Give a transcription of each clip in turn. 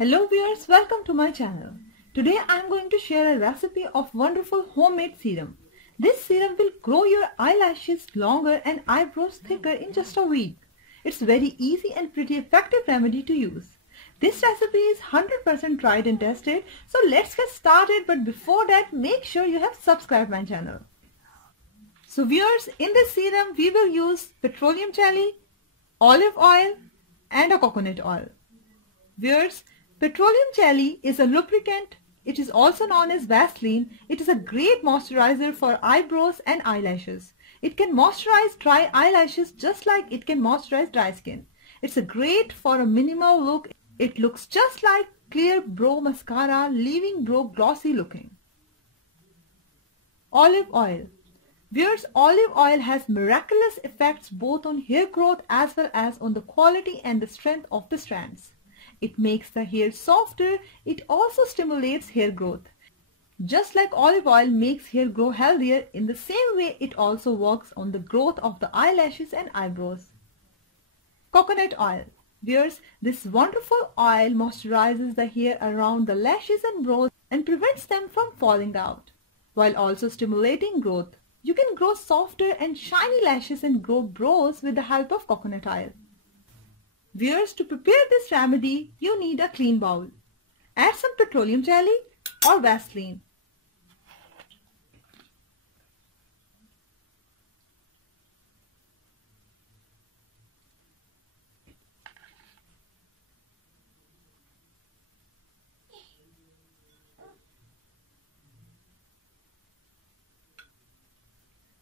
Hello viewers, welcome to my channel. Today I am going to share a recipe of wonderful homemade serum. This serum will grow your eyelashes longer and eyebrows thicker in just a week. It's very easy and pretty effective remedy to use. This recipe is 100% tried and tested, so let's get started, but before that make sure you have subscribed my channel. So viewers, in this serum we will use petroleum jelly, olive oil and a coconut oil. Viewers, petroleum jelly is a lubricant. It is also known as vaseline. It is a great moisturizer for eyebrows and eyelashes. It can moisturize dry eyelashes just like it can moisturize dry skin. It's a great for a minimal look. It looks just like clear brow mascara, leaving brow glossy looking. Olive oil. Viewers, olive oil has miraculous effects both on hair growth as well as on the quality and the strength of the strands. It makes the hair softer. It also stimulates hair growth. Just like olive oil makes hair grow healthier, in the same way it also works on the growth of the eyelashes and eyebrows. Coconut oil. Viewers, this wonderful oil moisturizes the hair around the lashes and brows and prevents them from falling out, while also stimulating growth. You can grow softer and shiny lashes and grow brows with the help of coconut oil. Viewers, to prepare this remedy, you need a clean bowl. Add some petroleum jelly or vaseline.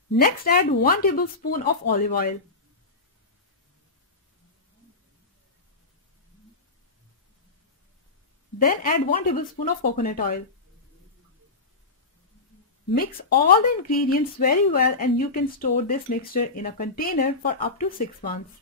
Next, add 1 tablespoon of olive oil. Then add 1 tablespoon of coconut oil. Mix all the ingredients very well and you can store this mixture in a container for up to 6 months.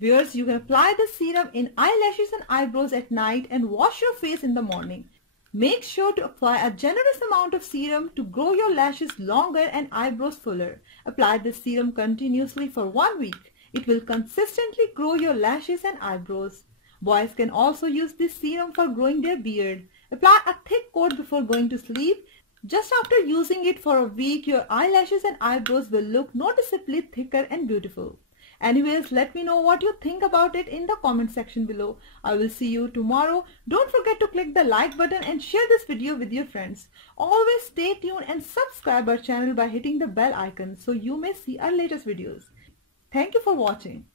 Viewers, you can apply the serum in eyelashes and eyebrows at night and wash your face in the morning. Make sure to apply a generous amount of serum to grow your lashes longer and eyebrows fuller. Apply this serum continuously for 1 week. It will consistently grow your lashes and eyebrows. Boys can also use this serum for growing their beard. Apply a thick coat before going to sleep. Just after using it for a week, your eyelashes and eyebrows will look noticeably thicker and beautiful. Anyways, let me know what you think about it in the comment section below. I will see you tomorrow. Don't forget to click the like button and share this video with your friends. Always stay tuned and subscribe our channel by hitting the bell icon so you may see our latest videos. Thank you for watching.